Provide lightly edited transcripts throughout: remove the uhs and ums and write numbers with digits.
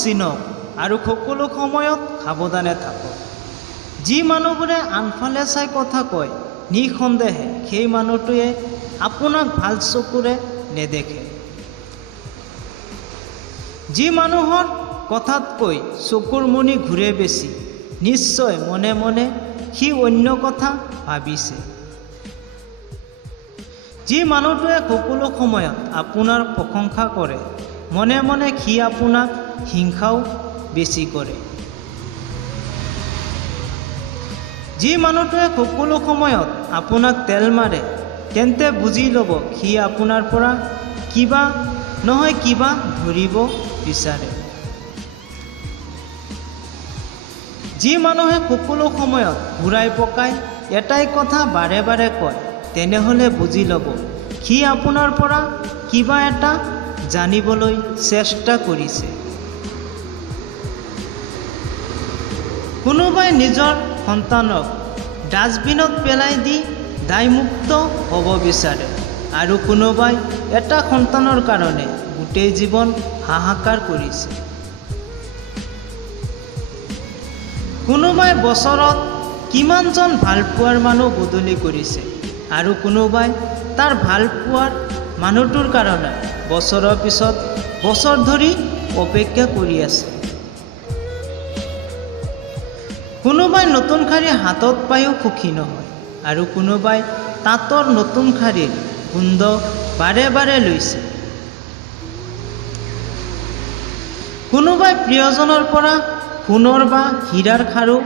চিনক আৰু সকলো সময়ত সাৱধানে থাকক। যি মানুহবোৰে আনফালে চাই কথা কয় নিঃসন্দেহে সেই মানুহটোৱে আপোনাক ভাল চকুৰে নেদেখে। যি মানুহৰ কথাতকৈ চকুৰ মণি ঘূৰে বেছি নিশ্চয় মনে মনে সি অন্য কথা ভাবিছে। যি মানুহটোৱে সকলো সময়ত আপোনাৰ প্ৰশংসা কৰে মনে মনে সি আপোনাক হিংসাও বেছি কৰে। যি মানুহটোৱে সকলো সময়ত আপোনাক তেল মাৰে তেন্তে বুজি ল'ব সি আপোনাৰ পৰা কিবা নহয় কিবা ধৰিব বিচাৰে। যি মানুহে সকলো সময়ত ঘূৰাই পকাই এটাই কথা বাৰে বাৰে কয় তেনেহ'লে বুজি ল'ব সি আপোনাৰ পৰা কিবা এটা জানিবলৈ চেষ্টা কৰিছে। কোনোবাই নিজৰ সন্তানক ডাষ্টবিনত পেলাই দি দায়মুক্ত হ'ব বিচাৰে আৰু কোনোবাই এটা সন্তানৰ কাৰণে গোটেই জীৱন হাহাকাৰ কৰিছে। কোনোবাই বছৰত কিমানজন ভালপোৱাৰ মানুহ বদলি কৰিছে আৰু কোনোবাই তাৰ ভালপোৱাৰ মানুহটোৰ কাৰণে বছৰৰ পিছত বছৰ ধৰি অপেক্ষা কৰি আছে। কোনোবাই নতুন শাৰী হাতত পায়ো সুখী নহয় আৰু কোনোবাই তাঁতৰ নতুন শাৰীৰ গোন্ধ বাৰে বাৰে লৈছে। কোনোবাই প্ৰিয়জনৰ পৰা সোণৰ বা হীৰাৰ খাৰু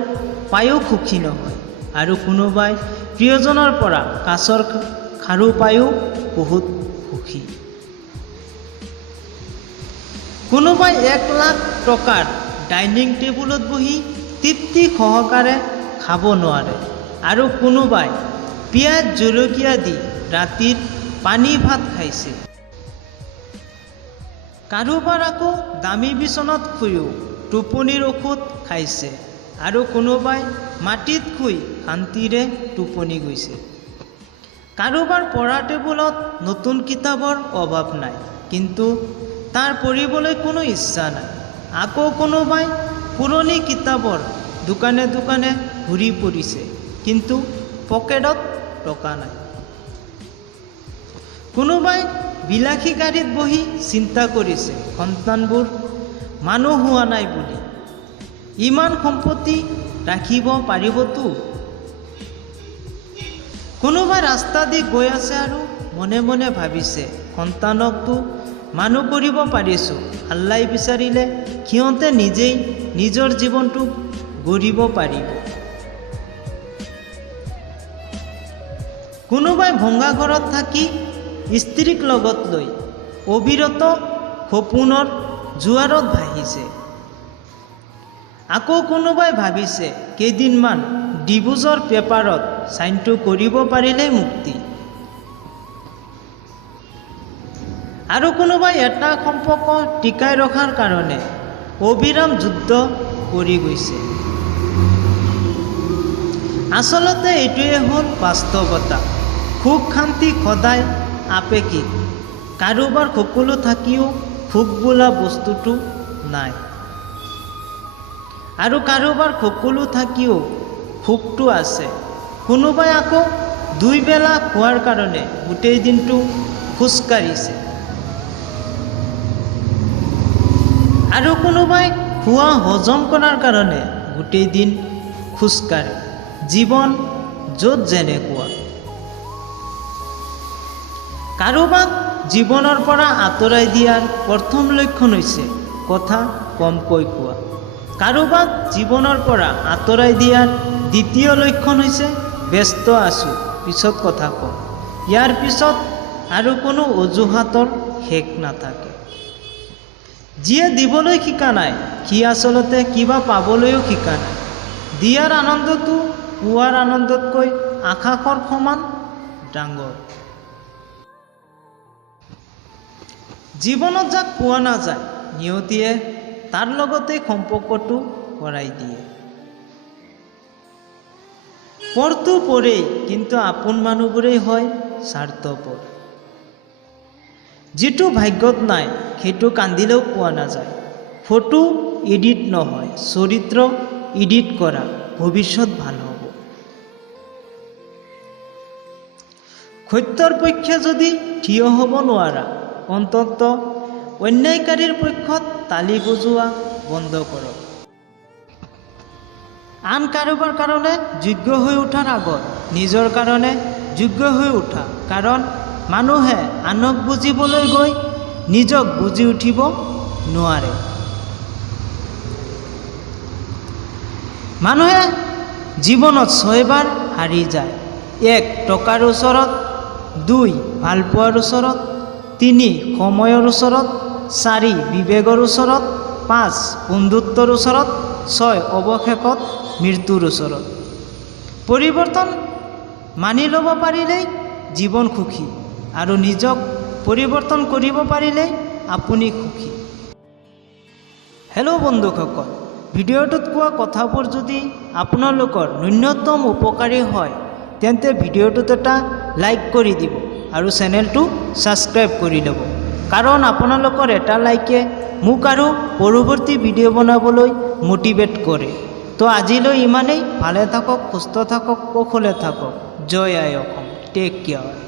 পায়ো সুখী নহয় আৰু কোনোবাই প্ৰিয়জনৰ পৰা কাঁচৰ খাৰু পায়ো বহুত সুখী। কোনোবাই 1 লাখ টকাৰ ডাইনিং টেবুলত বহি তৃপ্তি সহকাৰে খাব নোৱাৰে আৰু কোনোবাই পিঁয়াজ জলকীয়া দি ৰাতিৰ পানী ভাত খাইছে। কাৰোবাৰ আকৌ দামী বিচনাত শুইও টোপনিৰ ঔষধ খাইছে আৰু কোনোবাই মাটিত শুই শান্তিৰে টোপনি গৈছে। কাৰোবাৰ পঢ়া টেবুলত নতুন কিতাপৰ অভাৱ নাই কিন্তু তাৰ পঢ়িবলৈ কোনো ইচ্ছা নাই। আকৌ কোনোবাই পুৰণি কিতাপৰ দোকানে দোকানে ঘূৰি পৰিছে কিন্তু পকেটত টকা নাই। কোনোবাই বিলাসী গাড়ীত বহি চিন্তা কৰিছে সন্তানবোৰ মানুহ হোৱা নাই বুলি, ইমান সম্পত্তি ৰাখিব পাৰিবতো। কোনোবাই ৰাস্তা দি গৈ আছে আৰু মনে মনে ভাবিছে সন্তানকতো মানুহ কৰিব পাৰিছোঁ, আল্লাই বিচাৰিলে সিহঁতে নিজেই নিজৰ জীৱনটো গঢ়িব পাৰিব। কোনোবাই ভঙা ঘৰত থাকি স্ত্ৰীক লগত লৈ অবিৰত সপোনৰ জোৱাৰত ভাহিছে। আকৌ কোনোবাই ভাবিছে কেইদিনমান ডিভোৰ্চৰ পেপাৰত চাইনটো কৰিব পাৰিলেই মুক্তি। আৰু কোনোবাই এটা সম্পৰ্ক টিকাই ৰখাৰ কাৰণে অবিৰাম যুদ্ধ কৰি গৈছে। আচলতে এইটোৱে হ'ল বাস্তৱতা। সুখ শান্তি সদায় আপেক্ষিক। কাৰোবাৰ সকলো থাকিও সুখ বোলা বস্তুটো নাই আৰু কাৰোবাৰ সকলো থাকিও সুখটো আছে। কোনোবাই আকৌ 2 বেলা খোৱাৰ কাৰণে গোটেই দিনটো খোজকাঢ়িছে আৰু কোনোবাই খোৱা হজম কৰাৰ কাৰণে গোটেই দিন খোজকাঢ়ে। জীৱন য'ত যেনেকুৱা। কাৰোবাক জীৱনৰ পৰা আঁতৰাই দিয়াৰ প্ৰথম লক্ষণ হৈছে কথা কমকৈ কোৱা। কাৰোবাক জীৱনৰ পৰা আঁতৰাই দিয়াৰ দ্বিতীয় লক্ষণ হৈছে ব্যস্ত আছোঁ, পিছত কথা কম। ইয়াৰ পিছত আৰু কোনো অজুহাতৰ শেষ নাথাকে। যিয়ে দিবলৈ শিকা নাই সি আচলতে কিবা পাবলৈও শিকা নাই। দিয়াৰ আনন্দটো পোৱাৰ আনন্দতকৈ আকাশৰ সমান ডাঙৰ। জীৱনত যাক পোৱা নাযায় নিয়তিয়ে তাৰ লগতে সম্পৰ্কটো কৰাই দিয়ে। পৰটো পৰেই কিন্তু আপোন মানুহবোৰেই হয় স্বাৰ্থপৰ। যিটো ভাগ্যত নাই সেইটো কান্দিলেও পোৱা নাযায়। ফটো এডিট নহয়, চৰিত্ৰ এডিট কৰা, ভৱিষ্যত ভাল হ'ব। সত্যৰ পক্ষে যদি থিয় হ'ব নোৱাৰা, অন্ততঃ অন্যায়কাৰীৰ পক্ষত তালি বজোৱা বন্ধ কৰক। আন কাৰোবাৰ কাৰণে যোগ্য হৈ উঠাৰ আগত নিজৰ কাৰণে যোগ্য হৈ উঠা, কাৰণ মানুহে আনক বুজিবলৈ গৈ নিজক বুজি উঠিব নোৱাৰে। মানুহে জীৱনত 6 বাৰ হাৰি যায়। 1 টকাৰ ওচৰত, 2 ভালপোৱাৰ ওচৰত, 3 সময়ৰ ওচৰত, 4 বিবেকৰ ওচৰত, 5 বন্ধুত্বৰ ওচৰত, 6 অৱশেষত মৃত্যুৰ ওচৰত। পৰিৱৰ্তন মানি ল'ব পাৰিলেই জীৱন সুখী, আৰু নিজক পৰিৱৰ্তন কৰিব পাৰিলেই আপুনি সুখী। হেল্ল' বন্ধুসকল, ভিডিঅ'টোত কোৱা কথাবোৰ যদি আপোনালোকৰ ন্যূনতম উপকাৰী হয়, তেন্তে ভিডিঅ'টোত এটা লাইক কৰি দিব আৰু চেনেলটো ছাবস্ক্ৰাইব কৰি ল'ব, কাৰণ আপোনালোকৰ এটা লাইকে মোক আৰু পৰৱৰ্তী ভিডিঅ' বনাবলৈ মটিভেট কৰে। তো আজিলৈ ইমানেই। ভালে থাকক, সুস্থ থাকক, কুশলে থাকক। জয় আই অসম। Take care.